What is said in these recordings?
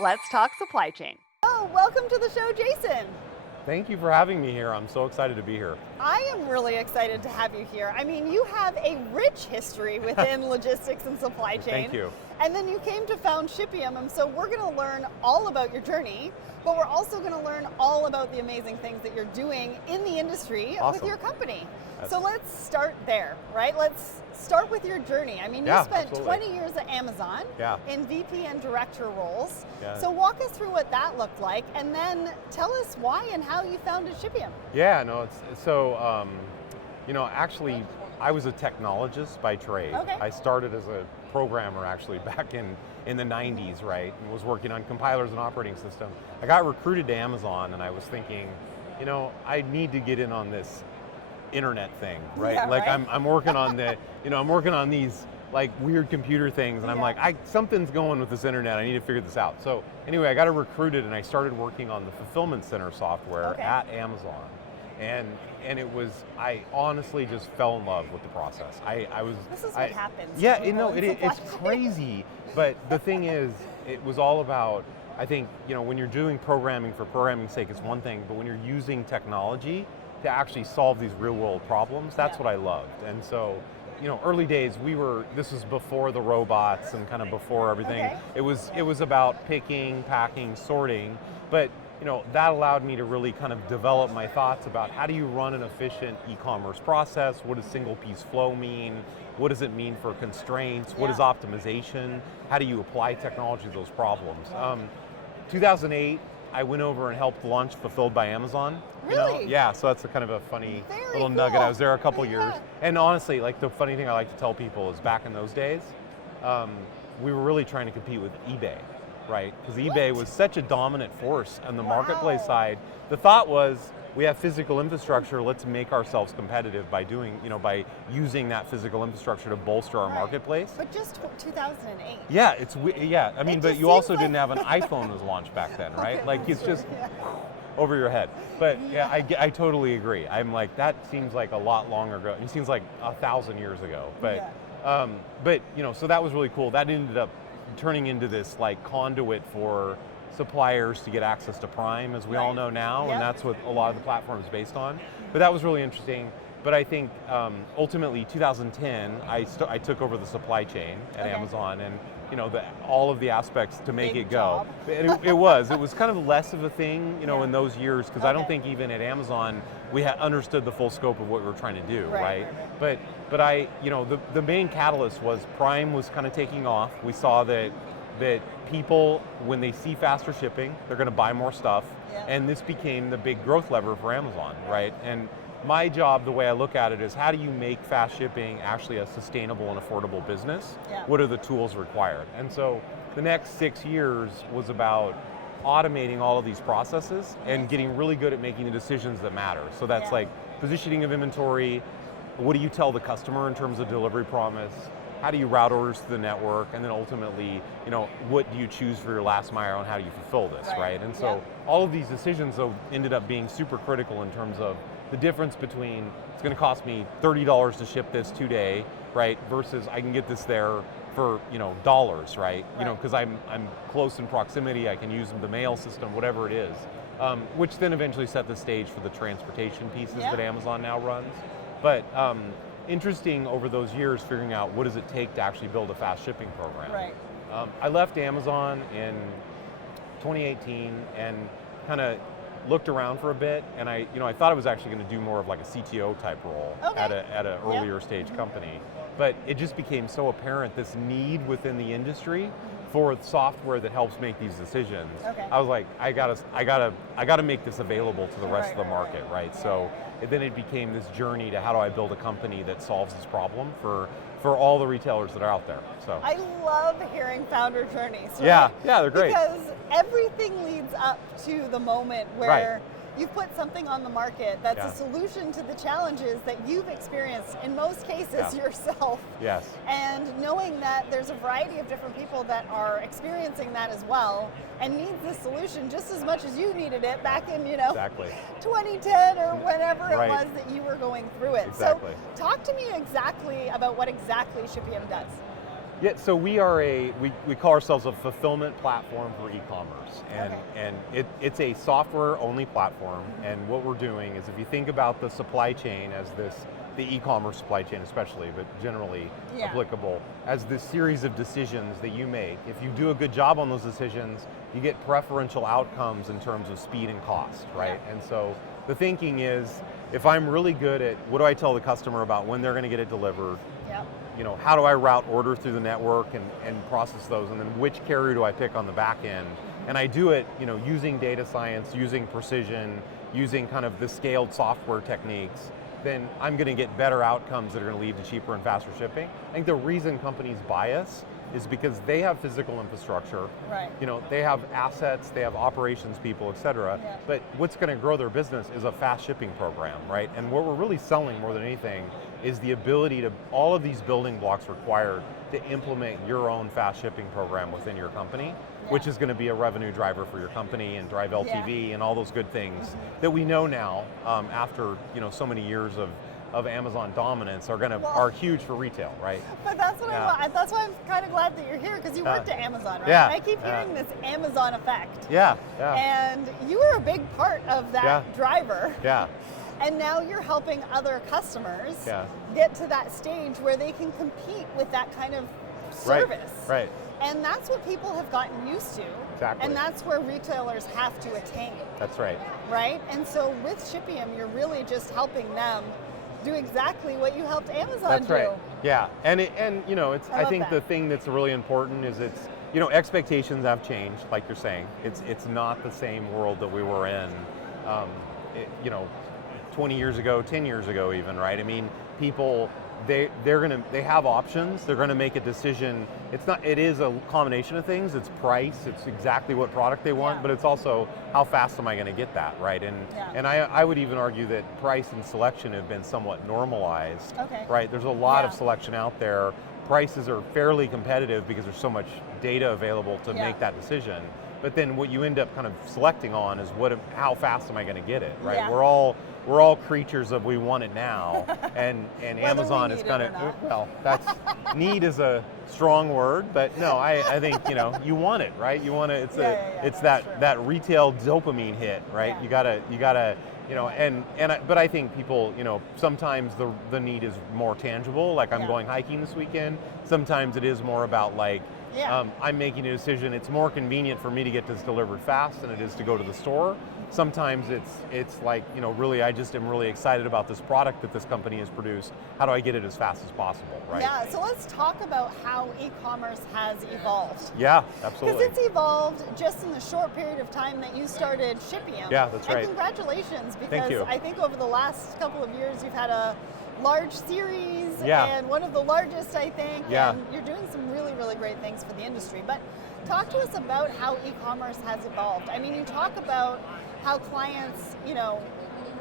Let's talk supply chain. Oh, welcome to the show, Jason. Thank you for having me here. I'm so excited to be here. I am really excited to have you here. I mean, you have a rich history within logistics and supply chain. Thank you. And then you came to found Shipium, and so we're going to learn all about your journey, but we're also going to learn all about the amazing things that you're doing in the industry with your company. So let's start there, right? Let's start with your journey. I mean, you spent 20 years at Amazon in VP and director roles. So walk us through what that looked like, and then tell us why and how you founded Shipium. Yeah, no, it's so, actually, I was a technologist by trade. Okay. I started as a programmer actually back in the 90s, right? And was working on compilers and operating system. I got recruited to Amazon and I was thinking, I need to get in on this internet thing, right? Yeah, like right? I'm working on I'm working on these like weird computer things, and I'm like, something's going with this internet. I need to figure this out. So anyway, I got recruited and I started working on the fulfillment center software at Amazon, and I honestly just fell in love with the process. This is what happens. Yeah, it's crazy. But the thing is, it was all about, I think, when you're doing programming for programming's sake, it's one thing, but when you're using technology to actually solve these real world problems, that's what I loved. And so, early days, this was before the robots and kind of before everything. It was about picking, packing, sorting, but that allowed me to really kind of develop my thoughts about how do you run an efficient e-commerce process? What does single piece flow mean? What does it mean for constraints? What is optimization? How do you apply technology to those problems? 2008, I went over and helped launch Fulfilled by Amazon. Really? Yeah, so that's a kind of a funny little cool. nugget. I was there a couple years. And honestly, like the funny thing I like to tell people is back in those days, we were really trying to compete with eBay, right? Because eBay was such a dominant force on the marketplace side. The thought was, we have physical infrastructure, let's make ourselves competitive by by using that physical infrastructure to bolster our marketplace. But just 2008. Yeah, I mean, but you also didn't have an iPhone was launched back then, right? Like it's just over your head. But I totally agree. I'm like, that seems like a lot longer ago. It seems like 1,000 years ago. But so that was really cool. That ended up turning into this like conduit for suppliers to get access to Prime, as we all know now, and that's what a lot of the platform is based on. But that was really interesting. But I think ultimately 2010, I took over the supply chain at Amazon, and all of the aspects to make it go. It was kind of less of a thing, in those years, because I don't think even at Amazon we had understood the full scope of what we were trying to do, right? But the main catalyst was Prime was kind of taking off. We saw that people, when they see faster shipping, they're going to buy more stuff, and this became the big growth lever for Amazon, right? And my job, the way I look at it, is how do you make fast shipping actually a sustainable and affordable business? What are the tools required? And so the next 6 years was about automating all of these processes and getting really good at making the decisions that matter. So that's like positioning of inventory, what do you tell the customer in terms of delivery promise, how do you route orders to the network, and then ultimately, what do you choose for your last mile and how do you fulfill this, right? And so all of these decisions though ended up being super critical in terms of the difference between it's going to cost me $30 to ship this today, right, versus I can get this there for dollars, right? Because I'm close in proximity, I can use the mail system, whatever it is, which then eventually set the stage for the transportation pieces that Amazon now runs. But interesting over those years figuring out what does it take to actually build a fast shipping program. Right. I left Amazon in 2018 and kind of looked around for a bit, and I thought I was actually going to do more of like a CTO type role at an earlier stage company, but it just became so apparent this need within the industry for software that helps make these decisions. I was like, I gotta make this available to the rest of the market, right? So then it became this journey to how do I build a company that solves this problem for all the retailers that are out there. So I love hearing founder journeys. Right? Yeah, they're great. Because everything leads up to the moment where you've put something on the market that's a solution to the challenges that you've experienced, in most cases yourself. Yes. And knowing that there's a variety of different people that are experiencing that as well and needs this solution just as much as you needed it back in, 2010 or whenever it was that you were going through it. Exactly. So talk to me exactly about what exactly Shipium does. Yeah, so we call ourselves a fulfillment platform for e-commerce, and it's a software-only platform. And what we're doing is, if you think about the supply chain as the e-commerce supply chain especially, but generally applicable, as this series of decisions that you make. If you do a good job on those decisions, you get preferential outcomes in terms of speed and cost, right? And so the thinking is, if I'm really good at, what do I tell the customer about when they're going to get it delivered? How do I route orders through the network and process those, and then which carrier do I pick on the back end? And I do it, using data science, using precision, using kind of the scaled software techniques, then I'm going to get better outcomes that are going to lead to cheaper and faster shipping. I think the reason companies buy us is because they have physical infrastructure, they have assets, they have operations people, et cetera, but what's going to grow their business is a fast shipping program, right? And what we're really selling more than anything is the ability to, all of these building blocks required to implement your own fast shipping program within your company, which is going to be a revenue driver for your company and drive LTV and all those good things that we know now, after so many years of Amazon dominance, are huge for retail, right? But that's what that's why I'm kind of glad that you're here, because you worked at Amazon, right? Yeah. I keep hearing this Amazon effect. Yeah. And you were a big part of that driver. Yeah. And now you're helping other customers get to that stage where they can compete with that kind of service. Right. And that's what people have gotten used to. Exactly. And that's where retailers have to attain. That's right. Right? And so with Shipium, you're really just helping them do exactly what you helped Amazon That's do. right. Yeah. And I think the thing that's really important is expectations have changed, like you're saying. It's not the same world that we were in 20 years ago, 10 years ago even, right? I mean, people, they have options, they're gonna make a decision. It is a combination of things. It's price, it's exactly what product they want, but it's also how fast am I gonna get that, right? And I would even argue that price and selection have been somewhat normalized, right? There's a lot of selection out there. Prices are fairly competitive because there's so much data available to make that decision. But then what you end up kind of selecting on is how fast am I going to get it, right? We're all creatures of we want it now, and Amazon is kind of need is a strong word, but no, I think you want it, right? You want to. It's that retail dopamine hit, right? You gotta. But I think people, sometimes the need is more tangible. Like I'm going hiking this weekend. Sometimes it is more about I'm making a decision. It's more convenient for me to get this delivered fast than it is to go to the store. Sometimes it's like, really, I just am really excited about this product that this company has produced. How do I get it as fast as possible, right? Yeah, so let's talk about how e-commerce has evolved. Yeah, absolutely. Because it's evolved just in the short period of time that you started Shipium. Yeah, that's right. And congratulations, because Thank you. I think over the last couple of years you've had a large series, Yeah. and one of the largest, I think, Yeah. and you're doing some really, really great things for the industry. But talk to us about how e-commerce has evolved. I mean, you talk about how clients,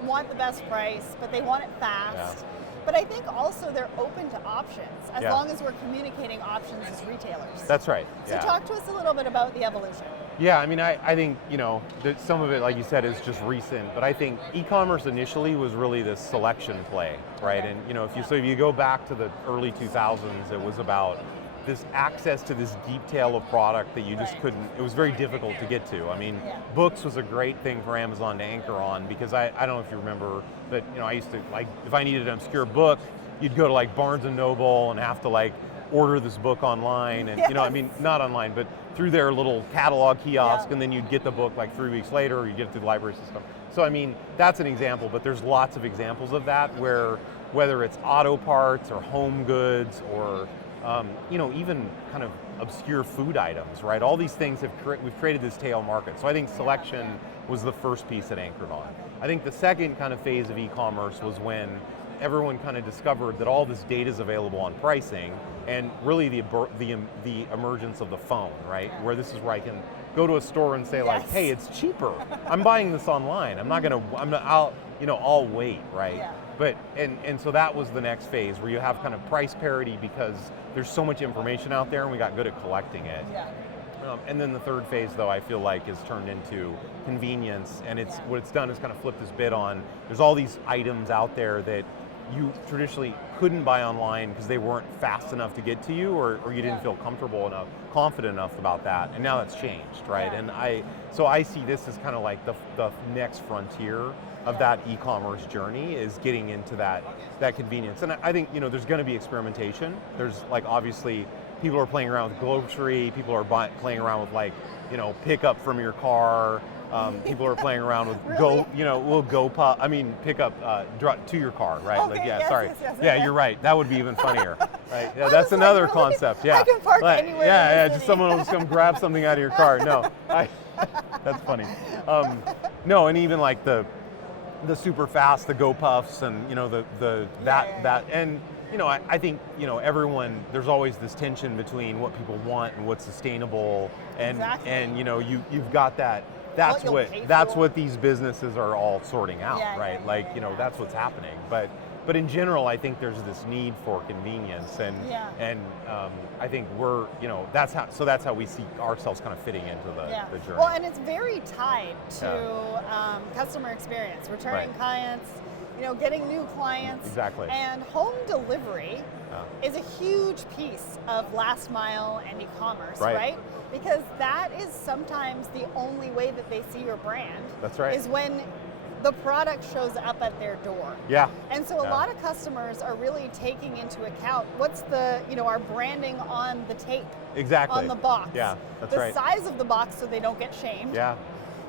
want the best price, but they want it fast. Yeah. But I think also they're open to options, as Yeah. long as we're communicating options as retailers. That's right. So talk to us a little bit about the evolution. Yeah, I mean, I think, that some of it, like you said, is just recent, but I think e-commerce initially was really this selection play, right? Okay. And, if you go back to the early 2000s, it was about this access to this deep tail of product that you just couldn't, it was very difficult to get to. I mean, books was a great thing for Amazon to anchor on, because I don't know if you remember, but I used to, if I needed an obscure book, you'd go to Barnes & Noble and have to order this book online, and I mean, not online, but through their little catalog kiosk, and then you'd get the book 3 weeks later, or you get it through the library system. So I mean, that's an example, but there's lots of examples of that where, whether it's auto parts or home goods or even kind of obscure food items, right? All these things we've created this tail market. So I think selection was the first piece that anchored on. I think the second kind of phase of e-commerce was when everyone kind of discovered that all this data is available on pricing, and really the emergence of the phone, right? Where this is where I can go to a store and say hey, it's cheaper. I'm buying this online. I'll wait, right? Yeah. But and so that was the next phase, where you have kind of price parity because there's so much information out there and we got good at collecting it. Yeah. And then the third phase, though, I feel like is turned into convenience, and what it's done is kind of flip this bid on. There's all these items out there that you traditionally couldn't buy online because they weren't fast enough to get to you, or you didn't feel comfortable enough, confident enough about that, and now that's changed, right? And I see this as kind of like the next frontier of that e-commerce journey, is getting into that convenience. And I think, you know, there's going to be experimentation. There's like, obviously, people are playing around with grocery, people are playing around with, like, you know, pick up from your car. People are playing around with pick up to your car, right? Okay, like, yes, yeah, you're right. That would be even funnier, right? Yeah, that's another concept. Yeah, I can park anywhere. Yeah, in the just city. someone will just come grab something out of your car. No, that's funny. No, and even like the super fast, the Go Puffs, and you know that, and you know, I think, you know, everyone, there's always this tension between what people want and what's sustainable, and you know, you've got that. That's what these businesses are all sorting out, right? You know, that's what's happening. But in general, I think there's this need for convenience, and I think we're, you know, that's how we see ourselves kind of fitting into the journey. Well, and it's very tied to customer experience, returning clients, you know, getting new clients. Exactly. And home delivery is a huge piece of last mile and e-commerce, right? Because that is sometimes the only way that they see your brand. That's right. Is when the product shows up at their door. Yeah. And so a lot of customers are really taking into account what's the, you know, our branding on the tape. Exactly. On the box. Yeah, that's right. The size of the box so they don't get shamed. Yeah.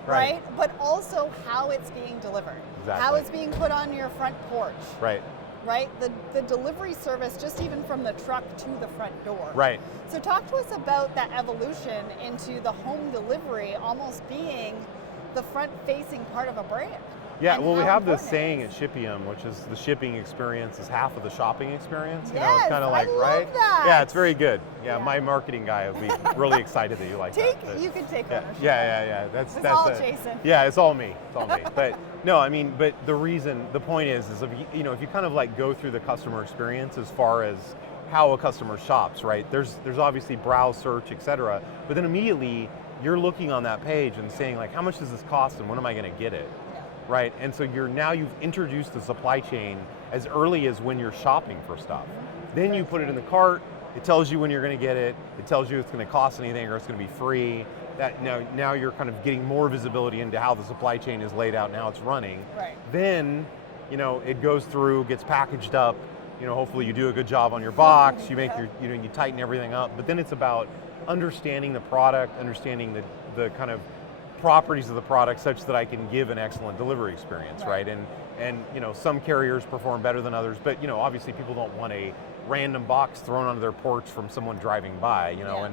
Right. But also how it's being delivered. Exactly. How it's being put on your front porch. Right. Right? The delivery service, just even from the truck to the front door. Right. So talk to us about that evolution into the home delivery almost being the front-facing part of a brand. Yeah, well, we have this saying at Shipium, which is the shipping experience is half of the shopping experience. You know, it's kind of like, right? That. Yeah, it's very good. Yeah, my marketing guy would be really excited that you like that. You can take ownership. Yeah. That's all Jason. Yeah, it's all me. It's all me. But no, I mean, but the point is if you kind of like go through the customer experience as far as how a customer shops, right? There's obviously browse, search, etc. But then immediately you're looking on that page and saying, like, how much does this cost and when am I going to get it? Right, and so you've introduced the supply chain as early as when you're shopping for stuff. Then you put it in the cart, it tells you when you're going to get it, it tells you it's going to cost anything or it's going to be free. That now you're kind of getting more visibility into how the supply chain is laid out and how it's running. Right. Then, you know, it goes through, gets packaged up, you know, hopefully you do a good job on your box, you make you tighten everything up, but then it's about understanding the product, understanding the kind of properties of the product such that I can give an excellent delivery experience, right? And you know, some carriers perform better than others, but you know, obviously people don't want a random box thrown onto their porch from someone driving by, you know,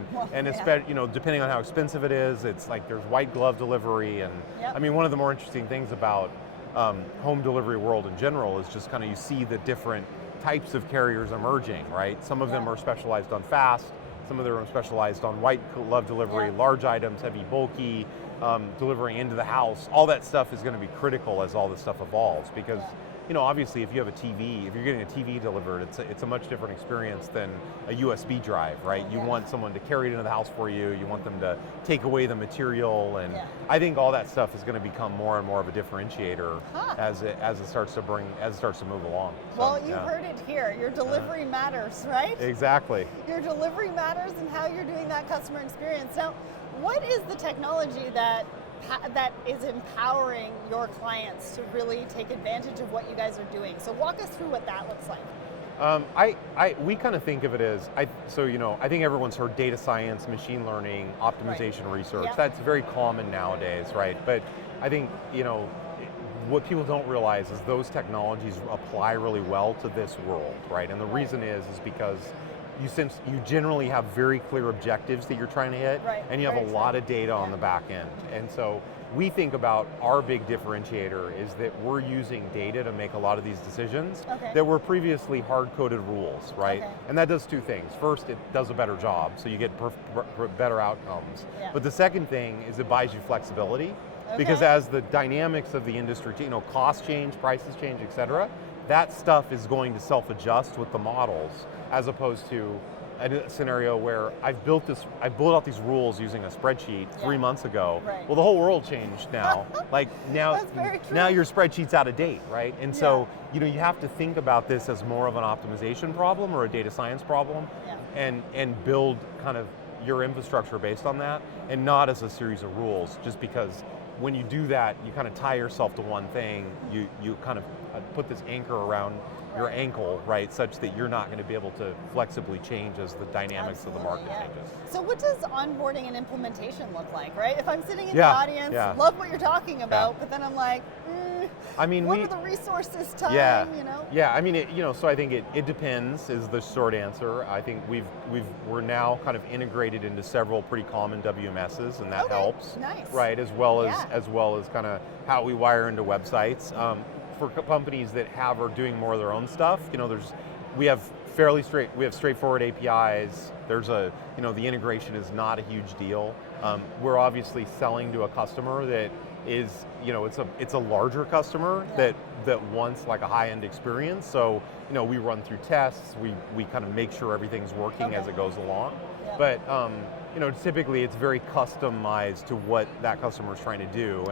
you know, depending on how expensive it is, it's like there's white glove delivery, and I mean, one of the more interesting things about home delivery world in general is just kind of you see the different types of carriers emerging, right? Some of them are specialized on fast, some of them are specialized on white glove delivery, large items, heavy, bulky, delivering into the house. All that stuff is going to be critical as all this stuff evolves, because you know, obviously if you have a TV, if you're getting a TV delivered, it's a much different experience than a USB drive, right? You want someone to carry it into the house for you, you want them to take away the material, and I think all that stuff is going to become more and more of a differentiator as it starts to move along. Well, you heard it here. Your delivery matters, right? Exactly. Your delivery matters and how you're doing that customer experience. Now, what is the technology that is empowering your clients to really take advantage of what you guys are doing? So walk us through what that looks like. We kind of think of it as, I think everyone's heard data science, machine learning, optimization research. That's very common nowadays, right? But I think, you know, what people don't realize is those technologies apply really well to this world, right? And the reason is because you generally have very clear objectives that you're trying to hit, and you have a lot of data on the back end. And so we think about our big differentiator is that we're using data to make a lot of these decisions that were previously hard-coded rules, right? And that does two things. First, it does a better job, so you get better outcomes. But the second thing is it buys you flexibility, because as the dynamics of the industry, you know, costs change, prices change, et cetera, that stuff is going to self-adjust with the models, as opposed to, a scenario where I built out these rules using a spreadsheet 3 months ago. Right. Well, the whole world changed now. Like now, That's very true. now your spreadsheet's out of date, right? And so, you have to think about this as more of an optimization problem or a data science problem, and build kind of your infrastructure based on that, and not as a series of rules, just because when you do that, you kind of tie yourself to one thing, you kind of put this anchor around your ankle, right, such that you're not going to be able to flexibly change as the dynamics of the market changes. So what does onboarding and implementation look like, right? If I'm sitting in the audience, love what you're talking about, but then I'm like, what are the resources, time, Yeah, I mean, so I think it depends is the short answer. I think we're now kind of integrated into several pretty common WMSs, and that helps. Nice. Right, as well as kind of how we wire into websites. For companies that are doing more of their own stuff, we have straightforward APIs. There's the integration is not a huge deal. We're obviously selling to a customer that is, it's a larger customer that wants like a high-end experience. So, we run through tests. We kind of make sure everything's working as it goes along. Yeah. But typically it's very customized to what that customer is trying to do.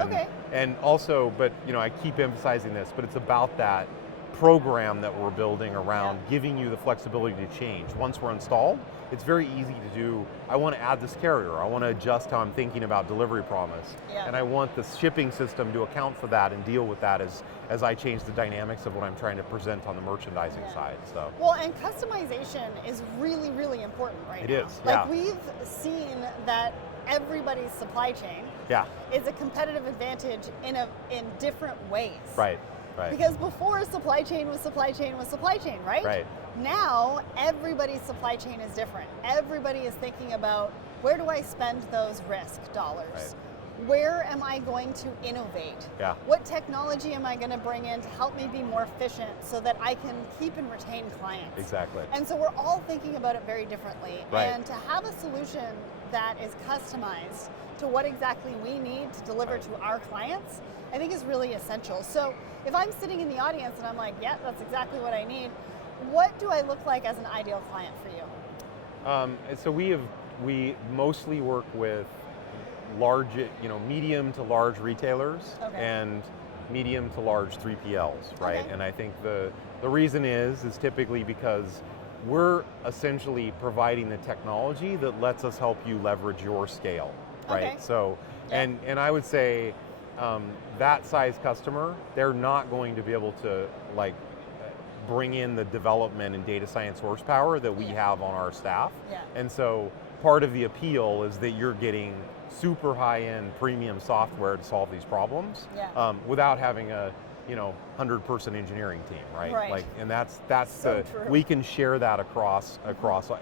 And also, but I keep emphasizing this, but it's about that program that we're building around giving you the flexibility to change. Once we're installed, it's very easy to do. I want to add this carrier. I want to adjust how I'm thinking about delivery promise. And I want the shipping system to account for that and deal with that as I change the dynamics of what I'm trying to present on the merchandising side. So. Well, and customization is really, really important right now. It is, Like we've seen that everybody's supply chain is a competitive advantage in different ways. Right. Because before supply chain was supply chain, right? Right. Now everybody's supply chain is different. Everybody is thinking about, where do I spend those risk dollars? Right. Where am I going to innovate? Yeah. What technology am I going to bring in to help me be more efficient so that I can keep and retain clients? Exactly. And so we're all thinking about it very differently. Right. And to have a solution that is customized to what exactly we need to deliver to our clients, I think is really essential. So if I'm sitting in the audience and I'm like, yeah, that's exactly what I need, what do I look like as an ideal client for you? So we mostly work with large, medium to large retailers and medium to large 3PLs, right? And I think the reason is typically because we're essentially providing the technology that lets us help you leverage your scale, right? So, and I would say that size customer, they're not going to be able to bring in the development and data science horsepower that we have on our staff. And so part of the appeal is that you're getting super high-end premium software to solve these problems without having a 100-person engineering team, right? And that's so we can share that across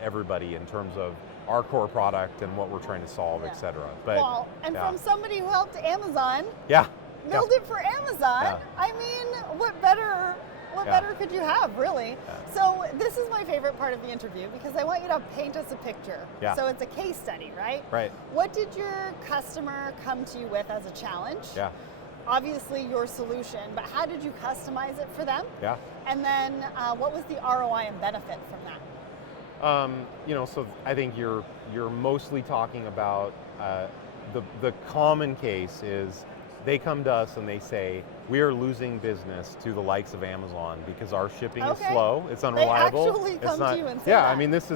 everybody in terms of our core product and what we're trying to solve, et cetera. But from somebody who helped Amazon build it for Amazon, I mean, what better could you have, really? So this is my favorite part of the interview because I want you to paint us a picture. So it's a case study, right? Right. What did your customer come to you with as a challenge? Obviously your solution, but how did you customize it for them? And then what was the ROI and benefit from that? So I think you're mostly talking about the common case is they come to us and they say, we are losing business to the likes of Amazon because our shipping is slow, it's unreliable. They actually come to you and say that. I mean, this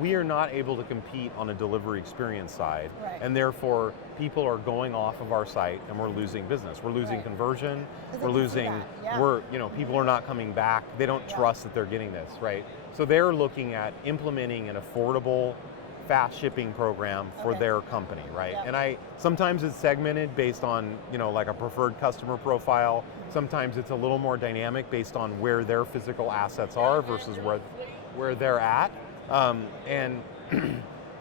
we are not able to compete on a delivery experience side, and therefore people are going off of our site and we're losing business. We're losing conversion. We're losing. People are not coming back. They don't trust that they're getting this, right? So they're looking at implementing an affordable, fast shipping program for their company, right? And sometimes it's segmented based on, like a preferred customer profile. Sometimes it's a little more dynamic based on where their physical assets are versus where they're at. And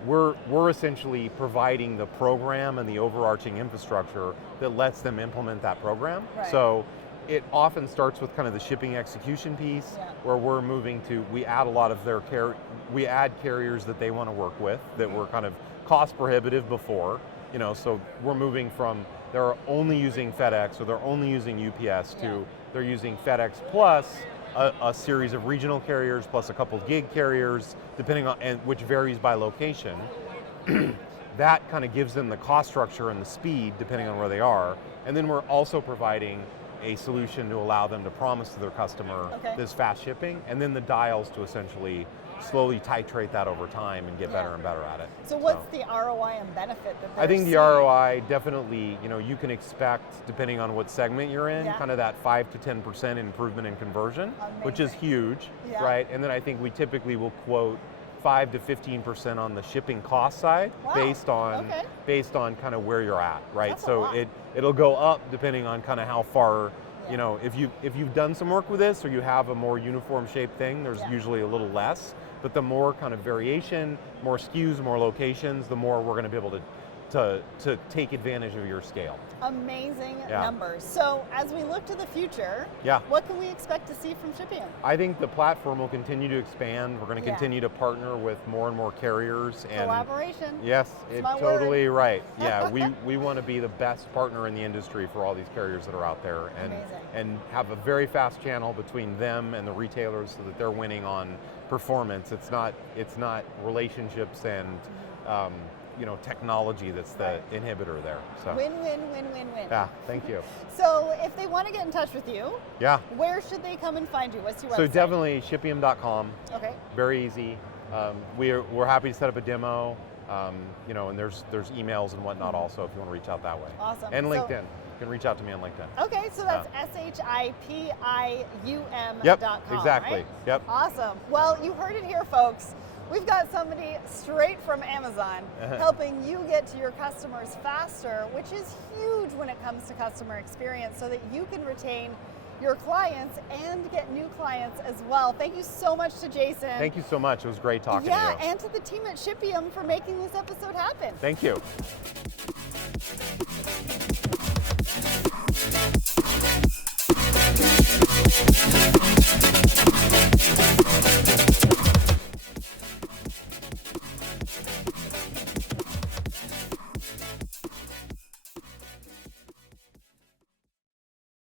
we're essentially providing the program and the overarching infrastructure that lets them implement that program. So it often starts with kind of the shipping execution piece, where we're moving to, we add a lot of we add carriers that they want to work with that were kind of cost prohibitive before, so we're moving from they're only using FedEx or they're only using UPS to they're using FedEx plus a series of regional carriers plus a couple gig carriers, depending on, and which varies by location. That kind of gives them the cost structure and the speed depending on where they are. And then we're also providing a solution to allow them to promise to their customer this fast shipping, and then the dials to essentially slowly titrate that over time and get better and better at it. So what's the ROI and benefit that they're I think seeing? the ROI definitely, you can expect, depending on what segment you're in, kind of that 5 to 10% improvement in conversion, which is huge, right? And then I think we typically will quote 5 to 15% on the shipping cost side, based on kind of where you're at, right? That's so it'll go up depending on kind of how far. If you've done some work with this, or you have a more uniform shaped thing, there's usually a little less. But the more kind of variation, more SKUs, more locations, the more we're going to be able to take advantage of your scale. Amazing numbers. So as we look to the future, what can we expect to see from Shipium? I think the platform will continue to expand. We're going to continue to partner with more and more carriers. And collaboration. Yes, it's totally right. Yeah, we want to be the best partner in the industry for all these carriers that are out there, and have a very fast channel between them and the retailers so that they're winning on performance. It's not relationships and technology that's the inhibitor there. So win. Yeah, thank you. So if they want to get in touch with you, where should they come and find you? What's your website? So definitely shipium.com. Okay. Very easy. We're happy to set up a demo. And there's emails and whatnot also if you want to reach out that way. Awesome. And LinkedIn. You can reach out to me on LinkedIn. Okay, so that's SHIPIUM.com. Yep, exactly. Right? Yep. Awesome. Well, you heard it here, folks. We've got somebody straight from Amazon helping you get to your customers faster, which is huge when it comes to customer experience, so that you can retain your clients and get new clients as well. Thank you so much to Jason. Thank you so much. It was great talking to you. Yeah, and to the team at Shipium for making this episode happen. Thank you.